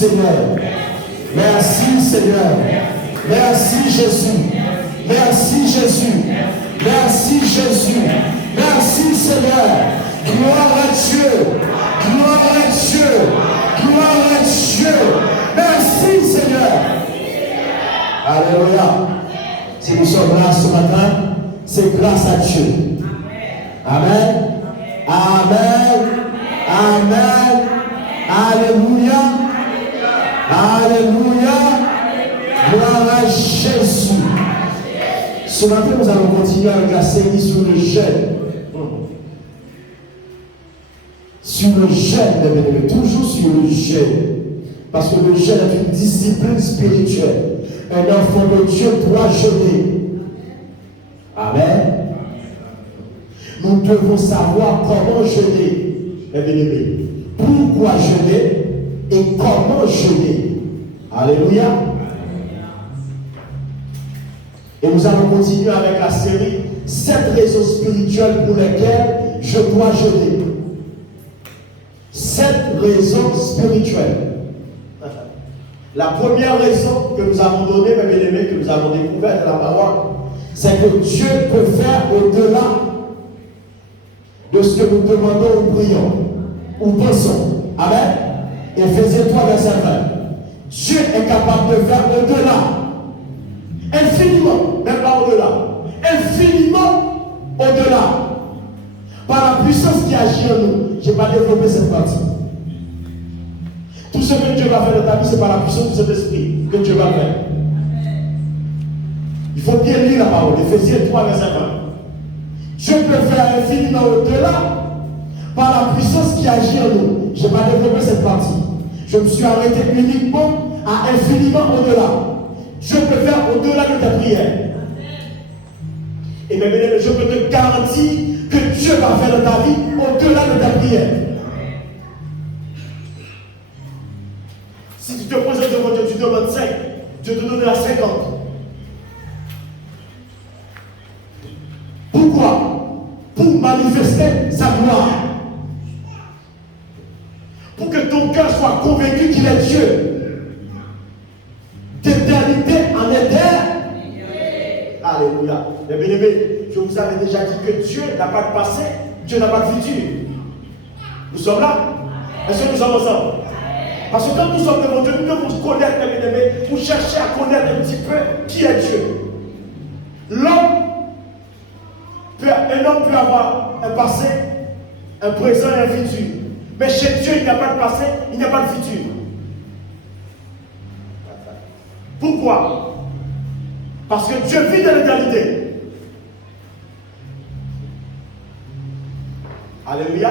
Seigneur. Merci Seigneur. Merci Jésus. Merci Jésus. Merci Jésus. Merci Seigneur. Gloire à Dieu. Gloire à Dieu. Gloire à Dieu. Merci Seigneur. Alléluia. Si nous sommes là ce matin, c'est grâce à Dieu. Amen. Amen. Amen. Alléluia. Alléluia. Gloire à Jésus. Ce matin, nous allons continuer avec la série sur le jeûne. Sur le jeûne, mes bien-aimés, toujours sur le jeûne. Parce que le jeûne est une discipline spirituelle. Un enfant de Dieu doit jeûner. Amen. Nous devons savoir comment jeûner, mes bien-aimés. Pourquoi jeûner et comment jeûner. Alléluia. Et nous allons continuer avec la série 7 raisons spirituelles pour lesquelles je dois jeûner. 7 raisons spirituelles. La première raison que nous avons donnée, mes bien-aimés, que nous avons découvert dans la parole, c'est que Dieu peut faire au-delà de ce que nous demandons ou prions ou pensons. Amen. Éphésiens 3, verset 20. Dieu est capable de faire au-delà. Infiniment, même pas au-delà. Infiniment au-delà. Par la puissance qui agit en nous. Je n'ai pas développé cette partie. Tout ce que Dieu va faire dans ta vie, c'est par la puissance de cet esprit que Dieu va faire. Il faut bien lire la parole. Éphésiens 3, verset 20. Dieu peut faire infiniment au-delà par la puissance qui agit en nous. Je n'ai pas développé cette partie. Je me suis arrêté uniquement à infiniment au-delà. Dieu peut faire au-delà de ta prière. Et même je peux te garantir que Dieu va faire dans ta vie au-delà de ta prière. Si tu te présentes devant Dieu, tu demandes 5, Dieu te donnera 50. Pourquoi? Pour manifester sa gloire. Pour que ton cœur soit convaincu qu'il est Dieu. D'éternité en éternité. Alléluia. Mais bien aimé, je vous avais déjà dit que Dieu n'a pas de passé, Dieu n'a pas de futur. Nous sommes là? Est-ce que nous sommes ensemble? Parce que quand nous sommes devant Dieu, nous devons connaître, mes bien-aimés, pour chercher à connaître un petit peu qui est Dieu. Un homme peut avoir un passé, un présent et un futur. Mais chez Dieu, il n'y a pas de passé, il n'y a pas de futur. Pourquoi? Parce que Dieu vit dans l'éternité. Alléluia.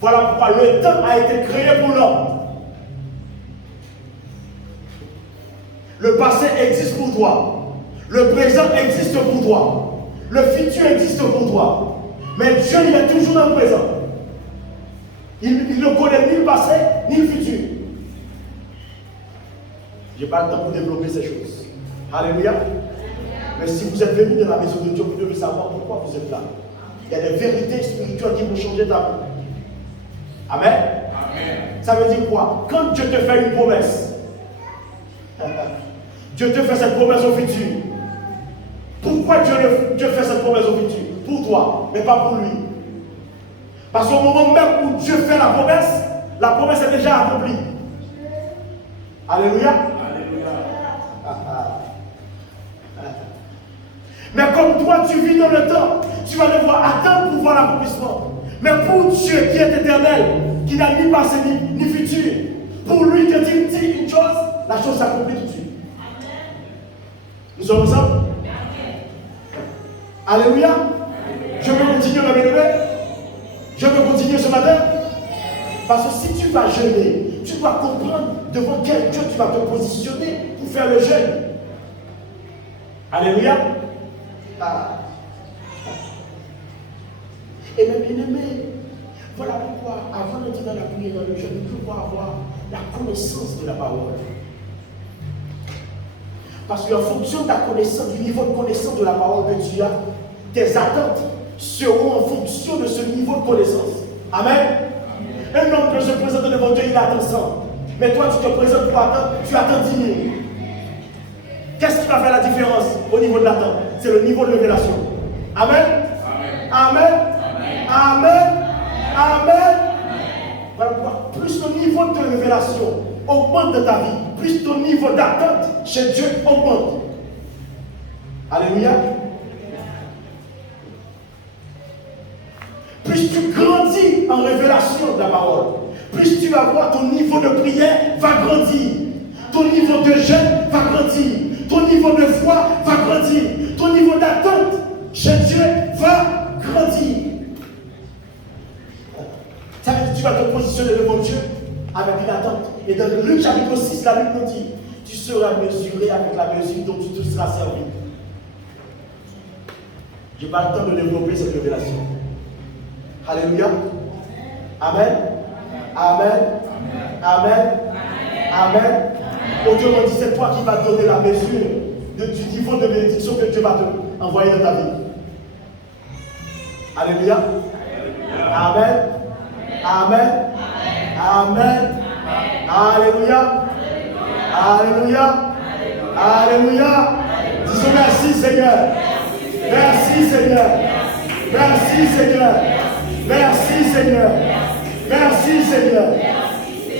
Voilà pourquoi le temps a été créé pour l'homme. Le passé existe pour toi. Le présent existe pour toi. Le futur existe pour toi. Mais Dieu, il est toujours dans le présent. Il ne connaît ni le passé, ni le futur. Je n'ai pas le temps pour développer ces choses. Alléluia. Mais si vous êtes venu dans la maison de Dieu, vous devez savoir pourquoi vous êtes là. Il y a des vérités spirituelles qui vont changer ta vie. Amen. Amen. Ça veut dire quoi? Quand Dieu te fait une promesse, Dieu te fait cette promesse au futur. Pourquoi Dieu fait cette promesse au futur? Pour toi, mais pas pour lui. Parce qu'au moment même où Dieu fait la promesse est déjà accomplie. Alléluia. Alléluia. Mais comme toi, tu vis dans le temps, tu vas devoir attendre pour voir l'accomplissement. Mais pour Dieu qui est éternel, qui n'a ni passé ni futur, pour lui, quand il dit une chose, la chose s'accomplit tout de suite. Nous sommes ensemble? Alléluia. Je veux continuer, ma bien-aimée. Je veux continuer ce matin. Parce que si tu vas jeûner, tu dois comprendre devant quel Dieu tu vas te positionner pour faire le jeûne. Alléluia. Et mes bien-aimés, voilà pourquoi, avant d'entrer dans la prière, dans le jeûne, nous devons avoir la connaissance de la parole. Parce qu'en fonction de ta connaissance, du niveau de connaissance de la parole que tu as, tes attentes seront en fonction de ce niveau de connaissance. Amen. Un homme peut se présenter devant Dieu, il attend ça. Mais toi, tu te présentes pour attendre, tu attends 10 minutes. Qu'est-ce qui va faire la différence au niveau de l'attente? C'est le niveau de révélation. Amen. Amen. Amen. Amen. Voilà pourquoi plus ton niveau de révélation augmente dans ta vie, plus ton niveau d'attente chez Dieu augmente. Alléluia. Plus tu grandis en révélation de la parole, plus tu vas voir ton niveau de prière va grandir, ton niveau de jeûne va grandir, ton niveau de foi va grandir, ton niveau d'attente chez Dieu va grandir. Ça veut dire que tu vas te positionner devant Dieu avec une attente. Et dans Luc chapitre 6, la Bible nous dit, tu seras mesuré avec la mesure dont tu te seras servi. Je n'ai pas le temps de développer cette révélation. Alléluia. Amen. Amen. Amen. Amen. Autrement dit, c'est toi qui vas donner la mesure du niveau de bénédiction que Dieu va te envoyer dans ta vie. Alléluia. Amen. Amen. Amen. Alléluia. Alléluia. Alléluia. Disons merci Seigneur. Merci Seigneur. Merci Seigneur. Merci Seigneur. Merci Seigneur.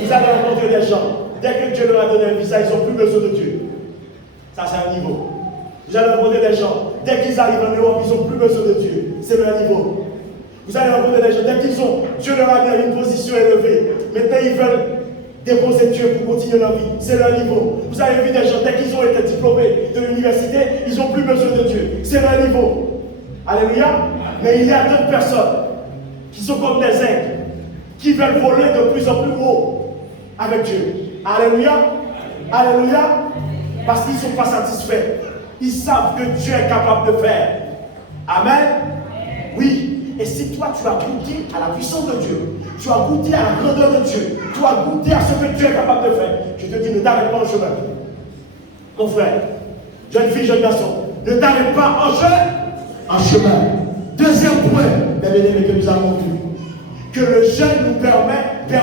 Vous allez rencontrer des gens. Dès que Dieu leur a donné un visa, ils n'ont plus besoin de Dieu. Ça, c'est un niveau. Vous allez rencontrer des gens. Dès qu'ils arrivent en Europe, ils n'ont plus besoin de Dieu. C'est le niveau. Vous allez rencontrer des gens. Dès qu'ils ont, Dieu leur a mis une position élevée. Maintenant, ils veulent déposer Dieu pour continuer leur vie. C'est leur niveau. Vous avez vu des gens, dès qu'ils ont été diplômés de l'université, ils n'ont plus besoin de Dieu. C'est leur niveau. Alléluia. Mais il y a d'autres personnes qui sont comme des aigles, qui veulent voler de plus en plus haut avec Dieu. Alléluia. Alléluia. Parce qu'ils ne sont pas satisfaits. Ils savent que Dieu est capable de faire. Amen. Oui. Et si toi tu as goûté à la puissance de Dieu, tu as goûté à la grandeur de Dieu, tu as goûté à ce que Dieu est capable de faire, je te dis, ne t'arrête pas en chemin. Mon frère, jeune fille, jeune garçon, ne t'arrête pas en chemin. Deuxième point, mes bien-aimés, que nous avons vu, que le jeûne nous permet que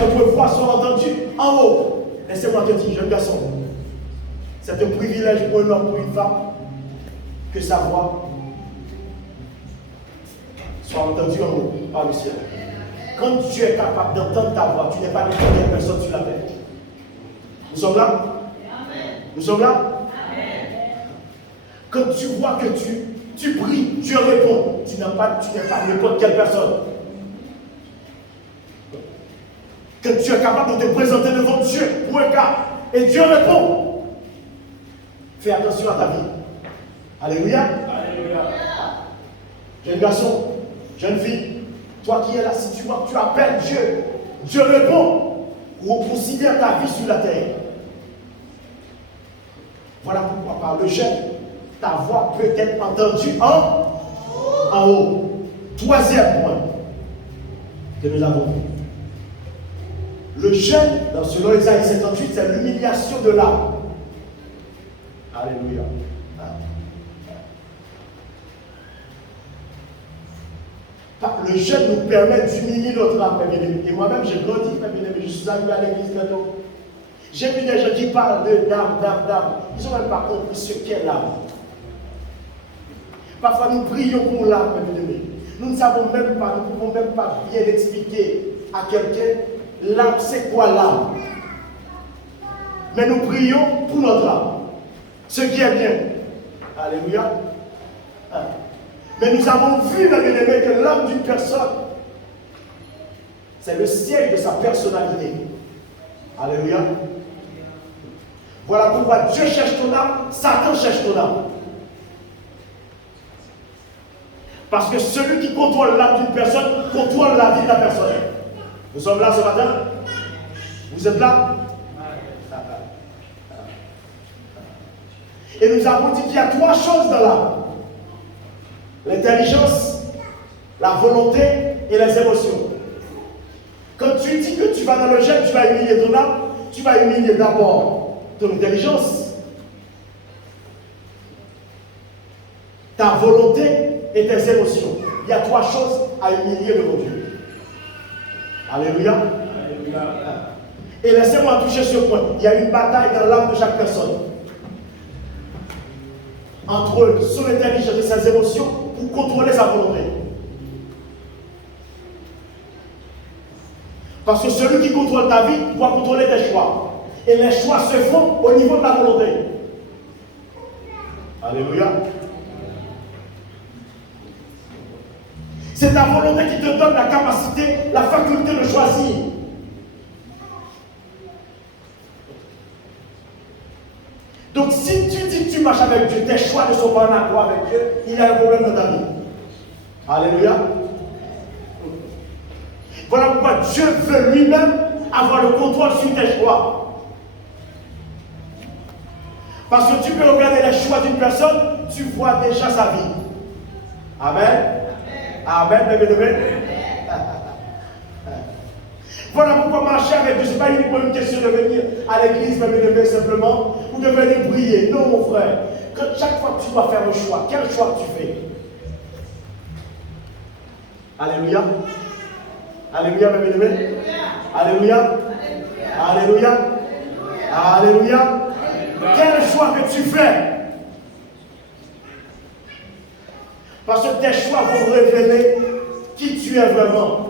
notre voix soit entendue en haut. Laissez-moi te dire, jeune garçon, c'est un privilège pour un homme, pour une femme, que sa voix soit entendue en haut par le ciel. Quand tu es capable d'entendre ta voix, tu n'es pas n'importe quelle personne sur la terre. Nous sommes là? Nous sommes là? Quand tu vois que tu pries, Dieu répond. Tu n'es pas n'importe quelle personne. Quand tu es capable de te présenter devant Dieu pour un cas, et Dieu répond, fais attention à ta vie. Alléluia. Alléluia. Jeune garçon, jeune fille, toi qui es là, si tu vois que tu appelles Dieu, Dieu répond. Ou considère ta vie sur la terre. Voilà pourquoi par le jeûne, ta voix peut être entendue en haut. Troisième point que nous avons vu. Le jeûne, selon Ésaïe 58, c'est l'humiliation de l'âme. Alléluia. Le jeûne nous permet d'humilier notre âme, mes bien-aimés. Et moi-même, j'ai grandi, mes bien-aimés. Je suis arrivé à l'église maintenant. J'ai vu des gens qui parlent d'âme. Ils n'ont même pas compris ce qu'est l'âme. Parfois, nous prions pour l'âme, mes bien-aimés. Nous ne savons même pas, nous ne pouvons même pas bien expliquer à quelqu'un l'âme, c'est quoi l'âme. Mais nous prions pour notre âme. Ce qui est bien. Alléluia. Mais nous avons vu, mes bien-aimés, que l'âme d'une personne, c'est le siège de sa personnalité. Alléluia. Voilà pourquoi Dieu cherche ton âme, Satan cherche ton âme. Parce que celui qui contrôle l'âme d'une personne, contrôle la vie de la personne. Nous sommes là ce matin? Vous êtes là? Et nous avons dit qu'il y a trois choses dans l'âme. L'intelligence, la volonté et les émotions. Quand tu dis que tu vas dans le jeûne, tu vas humilier ton âme, tu vas humilier d'abord ton intelligence, ta volonté et tes émotions. Il y a trois choses à humilier devant Dieu. Alléluia. Et laissez-moi toucher ce point. Il y a une bataille dans l'âme de chaque personne. Entre son intelligence et ses émotions pour contrôler sa volonté. Parce que celui qui contrôle ta vie doit contrôler tes choix. Et les choix se font au niveau de la volonté. Alléluia. C'est ta volonté qui te donne la capacité, la faculté de choisir. Donc si tu dis que tu marches avec Dieu, tes choix ne sont pas en accord avec Dieu, il y a un problème dans ta vie. Alléluia. Voilà pourquoi Dieu veut lui-même avoir le contrôle sur tes choix. Parce que tu peux regarder les choix d'une personne, tu vois déjà sa vie. Amen. Amen, amen. Voilà pourquoi marcher avec Dieu, ce n'est pas uniquement une question de venir à l'église, mais simplement, ou de venir prier. Non, mon frère. Chaque fois que tu dois faire un choix, quel choix tu fais? Alléluia. Alléluia, mes bien-aimés. Alléluia. Alléluia. Alléluia. Quel choix que tu fais? Parce que tes choix vont révéler qui tu es vraiment.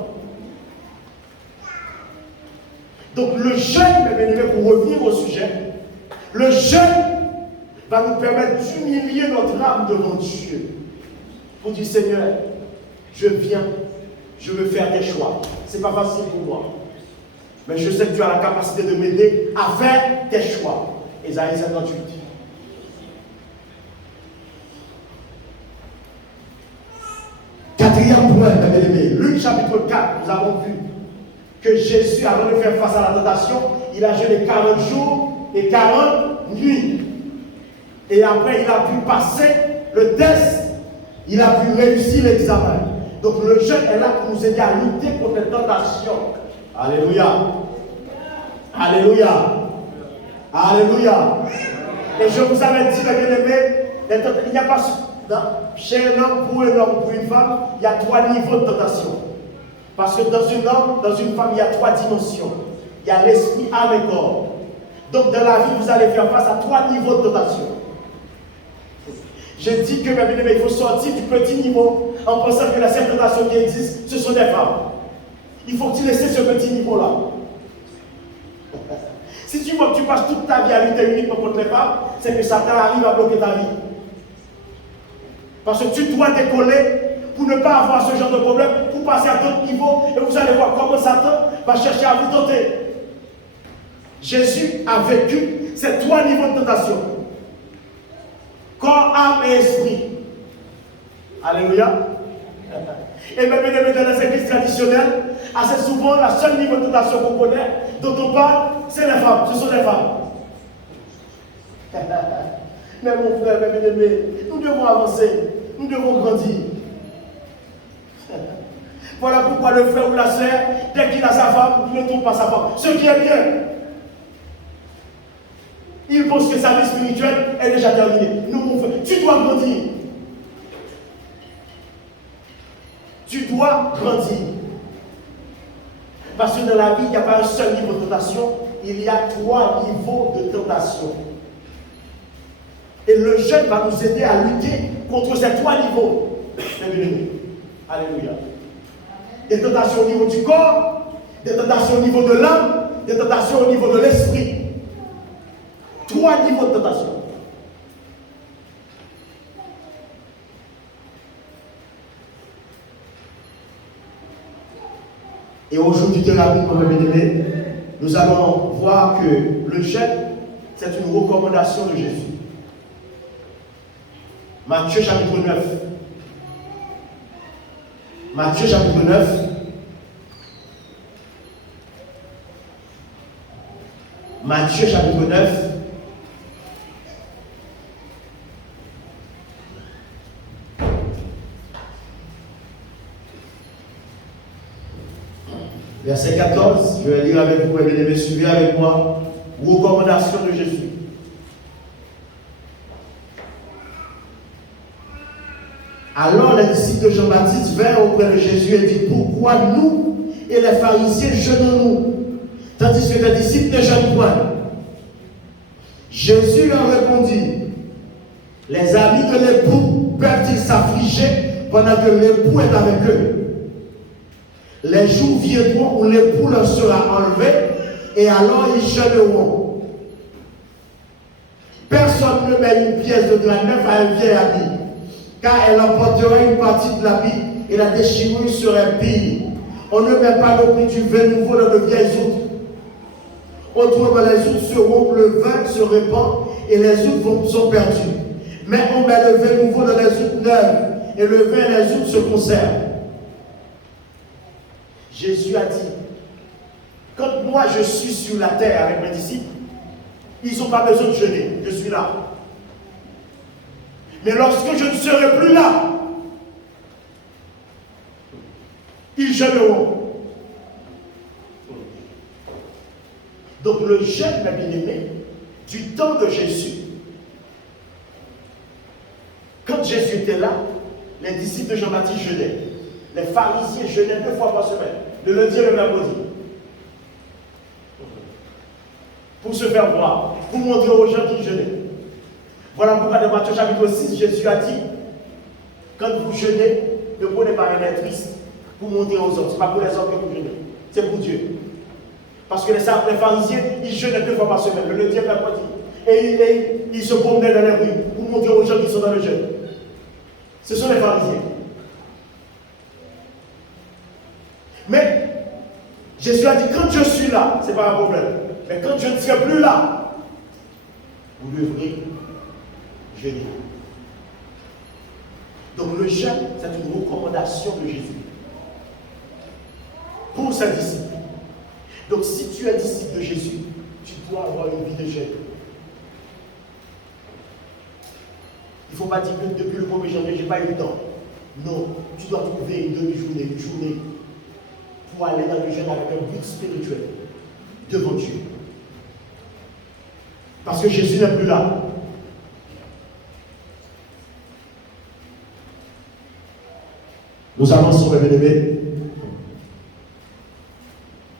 Donc le jeûne, mes bien-aimés, pour revenir au sujet, le jeûne va nous permettre d'humilier notre âme devant Dieu. Pour dire, Seigneur, je viens, je veux faire des choix. Ce n'est pas facile pour moi. Mais je sais que tu as la capacité de m'aider à faire tes choix. Ésaïe 58. Quatrième point, mes bien-aimés, Luc chapitre 4, nous avons vu que Jésus, avant de faire face à la tentation, il a jeûné 40 jours et 40 nuits. Et après, il a pu passer le test, il a pu réussir l'examen. Donc le jeûne est là pour nous aider à lutter contre les tentations. Alléluia. Alléluia. Alléluia. Et je vous avais dit, mes bien-aimés, il n'y a pas chez un homme, pour un homme, pour une femme, il y a 3 niveaux de tentation. Parce que dans un homme, dans une femme, il y a 3 dimensions. Il y a l'esprit, âme et corps. Donc dans la vie, vous allez faire face à 3 niveaux de tentation. J'ai dit que, mes bien-aimés, il faut sortir du petit niveau en pensant que la seule tentation qui existe, ce sont des femmes. Il faut que tu laisses ce petit niveau-là. Si tu vois que tu passes toute ta vie à lutter uniquement contre les femmes, c'est que Satan arrive à bloquer ta vie. Parce que tu dois décoller pour ne pas avoir ce genre de problème, pour passer à d'autres niveaux, et vous allez voir comment Satan va chercher à vous tenter. Jésus a vécu ces 3 niveaux de tentation. Corps, âme et esprit. Alléluia. Et même dans les églises traditionnelles, assez souvent, la seule niveau de tentation qu'on connaît, dont on parle, c'est les femmes. Ce sont les femmes. Mais mon frère, mes bien-aimés, nous devons avancer. Nous devons grandir. Voilà pourquoi le frère ou la sœur, dès qu'il a sa femme, il ne trouve pas sa femme. Ce qui est bien. Il pense que sa vie spirituelle est déjà terminée. Non, mon frère, tu dois grandir. Tu dois grandir. Parce que dans la vie, il n'y a pas un seul niveau de tentation, il y a 3 niveaux de tentation. Et le jeûne va nous aider à lutter contre ces 3 niveaux. Alléluia. Des tentations au niveau du corps, des tentations au niveau de l'âme, des tentations au niveau de l'esprit. 3 niveaux de tentation. Et aujourd'hui, très rapidement, mes bien-aimés, nous allons voir que le jeûne, c'est une recommandation de Jésus. Matthieu chapitre 9. Matthieu chapitre 9. Matthieu chapitre 9. Verset 14, je vais lire avec vous, mes bien-aimés, suivez avec moi. Recommandation de Jésus. Alors les disciples de Jean-Baptiste vinrent auprès de Jésus et dirent, pourquoi nous et les pharisiens jeûnons-nous, tandis que tes disciples ne jeûnent point. Jésus leur répondit, les amis de l'époux peuvent-ils s'affliger pendant que l'époux est avec eux? Les jours viendront où l'époux leur sera enlevé, et alors ils jeûneront. Personne ne met une pièce de drap neuf à un vieil habit, car elle emporterait une partie de l'habit et la déchirure serait pire. On ne met pas le prix du vin nouveau dans de vieilles outres. Autrement, les outres se rompent, le vin se répand et les outres sont perdues. Mais on met le vin nouveau dans les outres neuves et le vin et les outres se conservent. Jésus a dit, quand moi je suis sur la terre avec mes disciples, ils n'ont pas besoin de jeûner, je suis là. Mais lorsque je ne serai plus là, ils jeûneront. Donc le jeûne, mes bien-aimés, du temps de Jésus, quand Jésus était là, les disciples de Jean-Baptiste jeûnaient. Les pharisiens jeûnaient 2 fois par semaine, le lundi et le mercredi. Pour se faire voir, pour montrer aux gens qu'ils jeûnaient. Voilà pourquoi dans Matthieu chapitre 6, Jésus a dit, quand vous jeûnez, ne prenez pas un air triste pour montrer aux autres. Ce n'est pas pour les autres que vous jeûnez, c'est pour Dieu. Parce que les pharisiens, ils jeûnaient 2 fois par semaine, le lundi et le mercredi. Et ils se promenaient dans les rues pour montrer aux gens qui sont dans le jeûne. Ce sont les pharisiens. Mais Jésus a dit, quand je suis là, ce n'est pas un problème. Mais quand je ne serai plus là, vous devrez jeûner. Donc le jeûne, c'est une recommandation de Jésus pour ses disciples. Donc si tu es disciple de Jésus, tu dois avoir une vie de jeûne. Il ne faut pas dire que depuis le 1er janvier, je n'ai pas eu le temps. Non, tu dois trouver une demi-journée, une journée pour aller dans le jeûne avec un but spirituel devant Dieu. Parce que Jésus n'est plus là. Nous avançons, mes bien-aimés.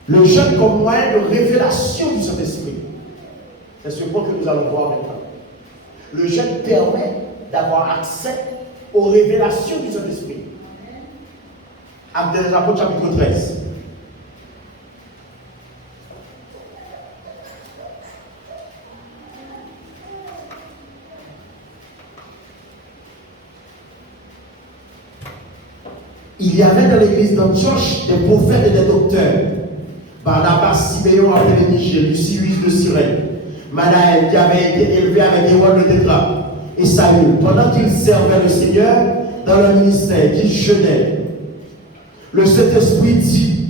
Le jeûne comme moyen de révélation du Saint-Esprit. C'est ce point que nous allons voir maintenant. Le jeûne permet d'avoir accès aux révélations du Saint-Esprit. Actes des Apôtres, chapitre 13. Il y avait dans l'église d'Antioche des prophètes et des docteurs. Barnabas, Siméon, appelé Niger, Lucius de Cyrène, Manaël, qui avait été élevé avec Hérode le tétrarque, et Saül, pendant qu'ils servaient le Seigneur dans leur ministère, qu'ils jeûnaient. Le Saint-Esprit dit,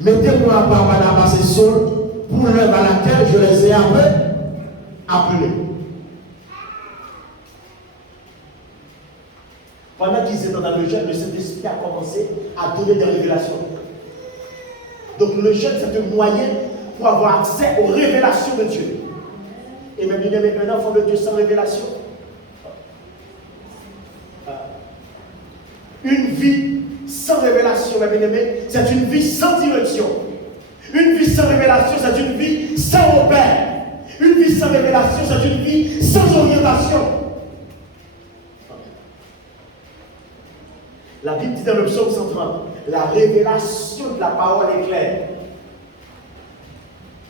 mettez-moi à part Barnabas et Saul pour l'œuvre à laquelle je les ai appelés. Pendant qu'ils étaient dans le jeûne, le Saint-Esprit a commencé à donner des révélations. Donc le jeûne, c'est un moyen pour avoir accès aux révélations de Dieu. Et même un enfant de Dieu sans révélation. Une vie sans révélation, mes bien-aimés, c'est une vie sans direction. Une vie sans révélation, c'est une vie sans repère. Une vie sans révélation, c'est une vie sans orientation. La Bible dit dans le psaume 130, la révélation de la parole éclaire.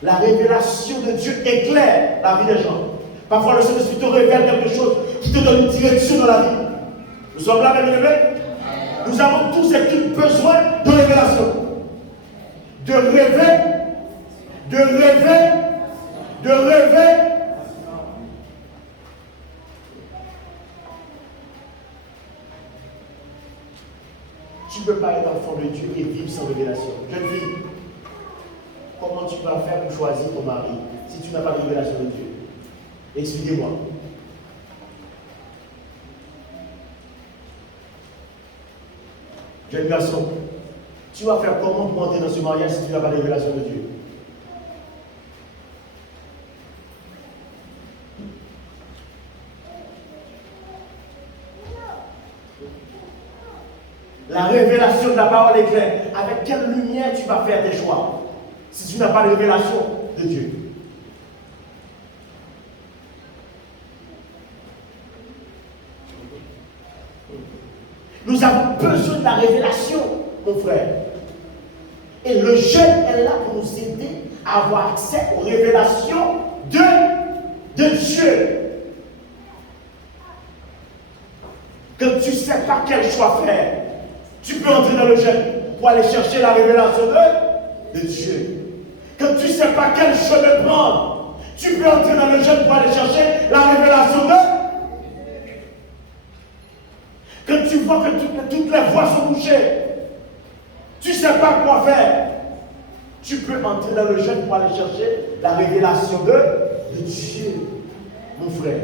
La révélation de Dieu éclaire la vie des gens. Parfois, le Saint-Esprit te révèle quelque chose qui te donne une direction dans la vie. Nous sommes là, mes amis. Nous avons tous et toutes besoin de révélation. De rêver, de rêver, de rêver. Tu ne peux pas être enfant de Dieu et vivre sans révélation. Jeune fille, comment tu vas faire pour choisir ton mari si tu n'as pas de révélation de Dieu? Expliquez-moi. Jeune garçon, tu vas faire comment pour entrer dans ce mariage si tu n'as pas de révélation de Dieu? La révélation de la parole est claire. Avec quelle lumière tu vas faire tes choix? si tu n'as pas de révélation de Dieu. Nous avons besoin de la révélation, mon frère. Et le jeûne est là pour nous aider à avoir accès aux révélations de Dieu. Quand tu ne sais pas quel choix faire, tu peux entrer dans le jeûne pour aller chercher la révélation de Dieu. Quand tu ne sais pas quel chemin prendre, tu peux entrer dans le jeûne pour aller chercher la révélation de Dieu. Quand tu vois que toutes les voies sont bouchées, tu ne sais pas quoi faire, tu peux entrer dans le jeûne pour aller chercher la révélation de Dieu. Mon frère,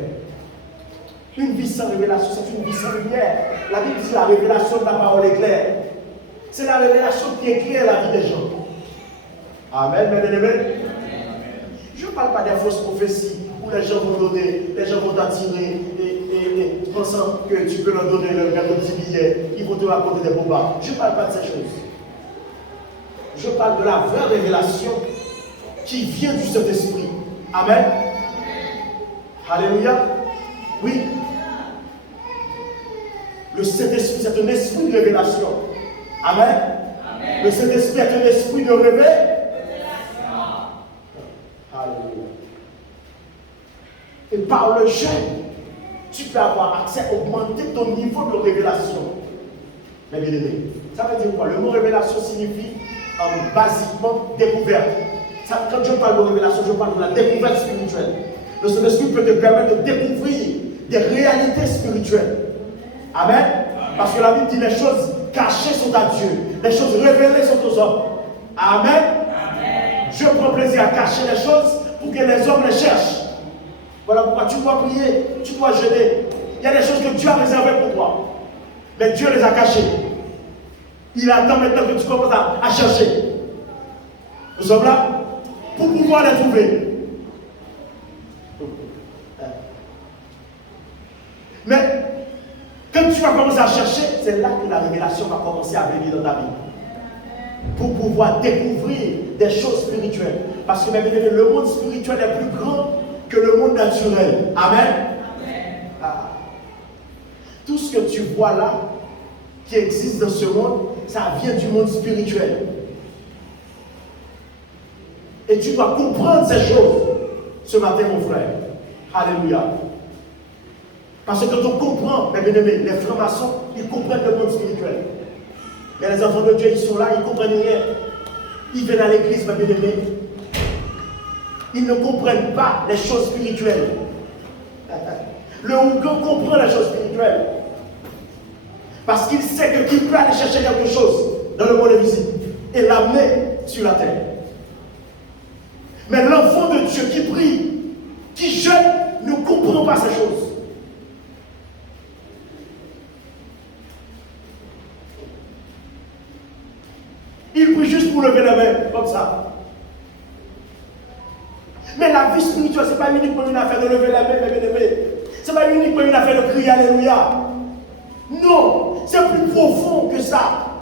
une vie sans révélation, c'est une vie sans lumière. La Bible dit la révélation de la parole est claire. C'est la révélation qui éclaire la vie des gens. Amen, bien-aimés. Je ne parle pas des fausses prophéties où les gens vont donner, les gens vont t'attirer et pensant que tu peux leur donner le petit billet, ils vont te raconter des bobards. Je ne parle pas de ces choses. Je parle de la vraie révélation qui vient du Saint-Esprit. Amen. Alléluia. Oui. Le Saint-Esprit, c'est un esprit de révélation. Amen. Le Saint-Esprit est un esprit de révélation. Alléluia. Et par le jeûne, tu peux avoir accès, augmenter ton niveau de révélation. Mais bien aimé, ça veut dire quoi? Le mot révélation signifie basiquement découverte. Quand je parle de révélation, je parle de la découverte spirituelle. Le Saint-Esprit peut te permettre de découvrir des réalités spirituelles. Amen. Parce que la Bible dit les choses cachées sont à Dieu, les choses révélées sont aux hommes. Amen. Je prends plaisir à cacher les choses pour que les hommes les cherchent. Voilà pourquoi tu dois prier, tu dois jeûner. Il y a des choses que Dieu a réservées pour toi. Mais Dieu les a cachées. Il attend maintenant que tu commences à chercher. Nous sommes là pour pouvoir les trouver. Mais quand tu vas commencer à chercher, c'est là que la révélation va commencer à venir dans ta vie. Pour pouvoir découvrir des choses spirituelles. Parce que le monde spirituel est plus grand que le monde naturel. Amen. Ah. Tout ce que tu vois là, qui existe dans ce monde, ça vient du monde spirituel. Et tu dois comprendre ces choses ce matin, mon frère. Alléluia. Parce que quand on comprend, mes bien-aimés, les francs-maçons, ils comprennent le monde spirituel. Mais les enfants de Dieu, ils sont là, ils ne comprennent rien. Ils viennent à l'église, mes bien-aimés. Ils ne comprennent pas les choses spirituelles. Le Ougan comprend les choses spirituelles. Parce qu'il sait qu'il peut aller chercher quelque chose dans le monde invisible et l'amener sur la terre. Mais l'enfant de Dieu qui prie, qui jeûne, ne comprend pas ces choses. Il prie juste pour lever la main, comme ça. Mais la vie spirituelle, ce n'est pas uniquement une affaire de lever la main, ce n'est pas uniquement une affaire de crier Alléluia. Non, c'est plus profond que ça.